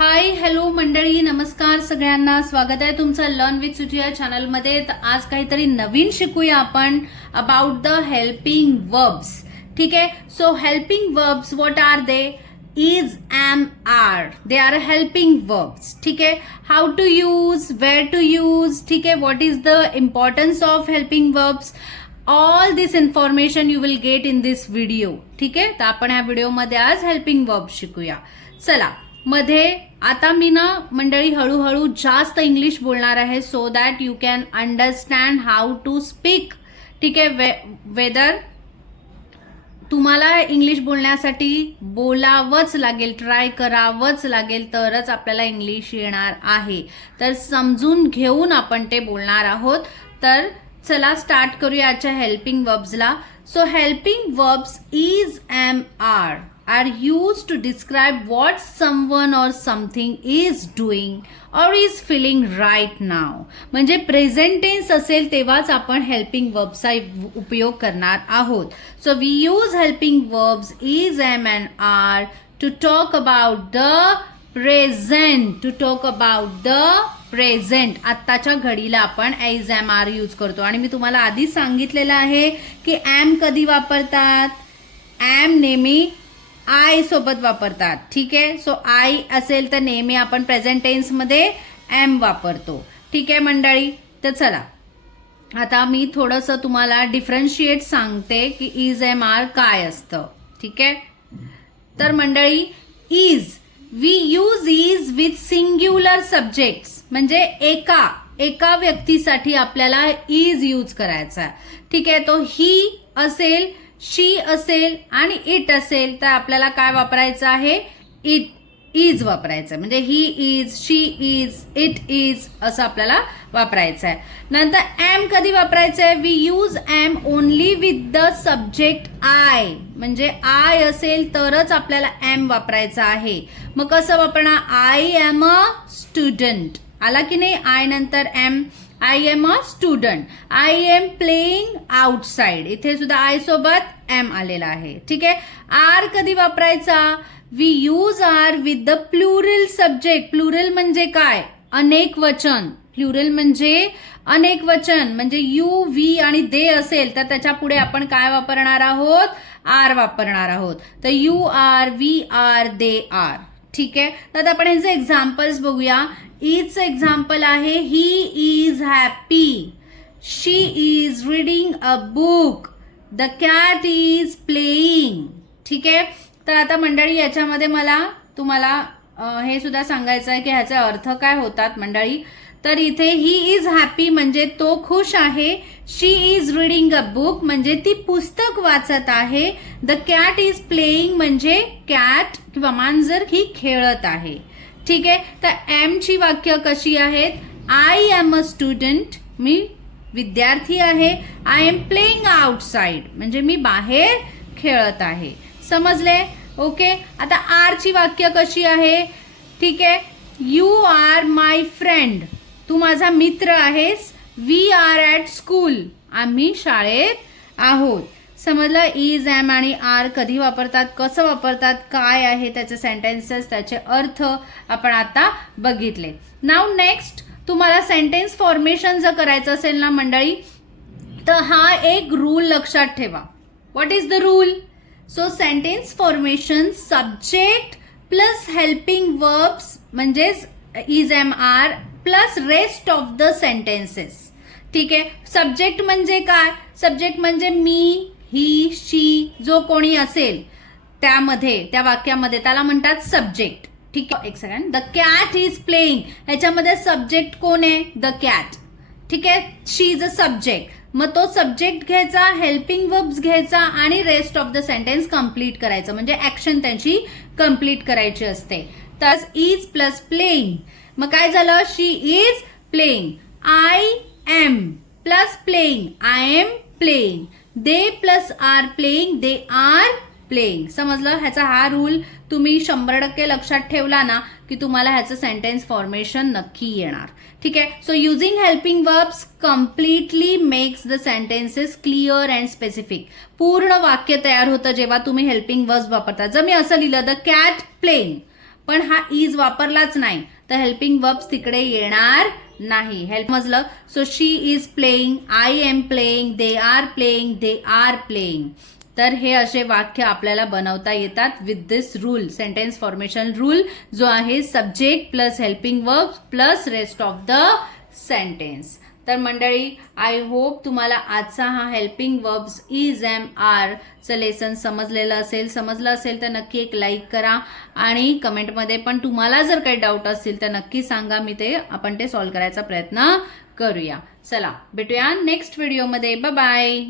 Hi hello मंडळी, नमस्कार सगळ्यांना. स्वागत आहे तुमचं लर्न विथ सुजी या चॅनलमध्ये. तर आज काहीतरी नवीन शिकूया आपण अबाउट द हेल्पिंग वर्ब्स. ठीक आहे. So helping verbs, what are they? Is, am, are. They are helping verbs. ठीक आहे. How to use, where to use, ठीक आहे. What is the importance of helping verbs, all this information you will get in this video. ठीक आहे. तर आपण ह्या व्हिडिओमध्ये आज हेल्पिंग वर्ब्स शिकूया. चला, मध्ये आता मी ना मंडळी हळूहळू जास्त इंग्लिश बोलणार आहे, so that you can understand how to speak. ठीक आहे. वेदर तुम्हाला इंग्लिश बोलण्यासाठी बोलावंच लागेल, ट्राय करावंच लागेल, तरच आपल्याला इंग्लिश येणार आहे. तर समजून घेऊन आपण ते बोलणार आहोत. तर चला स्टार्ट करूया आजच्या हेल्पिंग वर्ब्सला. So helping verbs is, am, are used to describe what someone or something is doing or is feeling right now. म्हणजे प्रेझेंट टेन्स असेल तेव्हाच आपण हेल्पिंग वर्ब्सचा उपयोग करणार आहोत. So we use helping verbs is, am and are to talk about the present. To talk about the present. आत्ताच्या घडीला आपण इज, एम, आर यूज करतो. आणि मी तुम्हाला आधीच सांगितलेलं आहे की एम कधी वापरतात. एम नेहमी आय सोबत वापरतात. ठीक आहे. सो आय असेल तर नेहमी आपण प्रेझेंट टेन्स मध्ये एम वापरतो. ठीक आहे मंडळी. तर चला आता मी थोडंसं तुम्हाला डिफरन्शिएट सांगते की इज, एम, आर काय असतं. ठीक आहे. तर मंडळी is, we use is with singular subjects. म्हणजे एका व्यक्तीसाठी आपल्याला इज यूज करायचा. ठीक आहे. तो ही असेल, शी असेल आणि इट असेल तर आपल्याला काय वापरायचं आहे? इज वापरायचं. म्हणजे he is, she is, it is असं आपल्याला वापरायचं आहे. नंतर एम कधी वापरायचं आहे? We use am only with the subject I. म्हणजे आय असेल तरच आपल्याला एम वापरायचं आहे. मग कसं वापरणार? I am a student. आला की नाही? आय नंतर am. I am a student. I am playing outside. इथे सुद्धा आय सोबत एम आलेला आहे. ठीक आहे. आर कधी वापरायचा? We use are with the plural subject. Plural म्हणजे काय? अनेक वचन. प्लुरल म्हणजे अनेक वचन. म्हणजे यू, वी आणि दे असेल तर त्याच्या पुढे आपण काय वापरणार आहोत? आर वापरणार आहोत. तर you are, we are, they are. ठीक आहे. तर आपण ह्याचे एक्झाम्पल्स बघूया. इजचं एक्झाम्पल आहे he is happy, she is reading a book, the cat is playing. ठीक आहे. तर आता मंडळी याच्यामध्ये मला तुम्हाला हे सुद्धा सांगायचं आहे की ह्याचे अर्थ काय होतात मंडळी. तर इथे ही इज हॅपी म्हणजे तो खुश आहे. शी इज रीडिंग अ बुक म्हणजे ती पुस्तक वाचत आहे. द कॅट इज प्लेइंग म्हणजे कॅट किंवा मांजर ही खेळत आहे. ठीक आहे. तर एम ची वाक्य कशी आहेत? आय एम अ स्टुडंट, मी विद्यार्थी आहे. आय एम प्लेइंग आउटसाइड म्हणजे मी बाहेर खेळत आहे. समजले? ओके. आता आर ची वाक्य कशी आहे? ठीक आहे. यू आर माय फ्रेंड, तू माझा मित्र आहेस. वी आर ॲट स्कूल, आम्ही शाळेत आहोत. समजलं? इज, एम आणि आर कधी वापरतात, कसं वापरतात, काय आहे त्याचे सेंटेन्सेस, त्याचे अर्थ आपण आता बघितले. नाव नेक्स्ट तुम्हाला सेंटेन्स फॉर्मेशन जर करायचं असेल ना मंडळी तर हा एक रूल लक्षात ठेवा. What is the rule? So sentence formation subject plus helping verbs म्हणजेच is, am, are plus rest of the sentences. ठीक आहे. सब्जेक्ट म्हणजे काय? सब्जेक्ट म्हणजे मी, ही, शी जो कोणी असेल त्यामध्ये, त्या वाक्यामध्ये त्याला म्हणतात सब्जेक्ट. ठीक आहे. एक second. The cat is playing, ह्याच्यामध्ये सब्जेक्ट कोण आहे? The cat. ठीक आहे. शी इज अ सब्जेक्ट. मग तो सब्जेक्ट घ्यायचा, हेल्पिंग वर्ब्स घ्यायचा आणि rest of the sentence complete करायचं. म्हणजे ऍक्शन त्यांची कम्प्लीट करायची असते. तर इज प्लस प्लेइंग. मग काय झालं? She is playing. I am plus playing, I am playing. They plus are playing, they are playing. समजलं? ह्याचा हा रूल तुम्ही 100% लक्षात ठेवला ना की तुम्हाला ह्याचं सेंटेन्स फॉर्मेशन नक्की येणार. ठीक आहे. So using helping verbs completely makes the sentences clear and specific. पूर्ण वाक्य तयार होतं जेव्हा तुम्ही हेल्पिंग वर्ब्स वापरता. जर मी असं लिहिलं द कॅट प्लेइंग पण हा इज वापरलाच नाही तर हेल्पिंग वर्ब्स तिकडे येणार नाही. हेल्प समजलं. So she is playing, I am playing, they are playing, they are playing. तर हे असे वाक्य आपल्याला बनवता येतात with this rule, sentence formation rule, जो आहे subject plus helping verb plus rest of the sentence. तर मंडळी, आय होप तुम्हाला आजचा हा helping verbs is am are चं लेसन समजलं असेल तर नक्की एक लाईक करा आणि कमेंटमध्ये पण तुम्हाला जर काही डाऊट असतील तर नक्की सांगा. आपण ते सॉल्व्ह करायचा प्रयत्न करूया. चला भेटूया नेक्स्ट व्हिडिओमध्ये. Bye bye.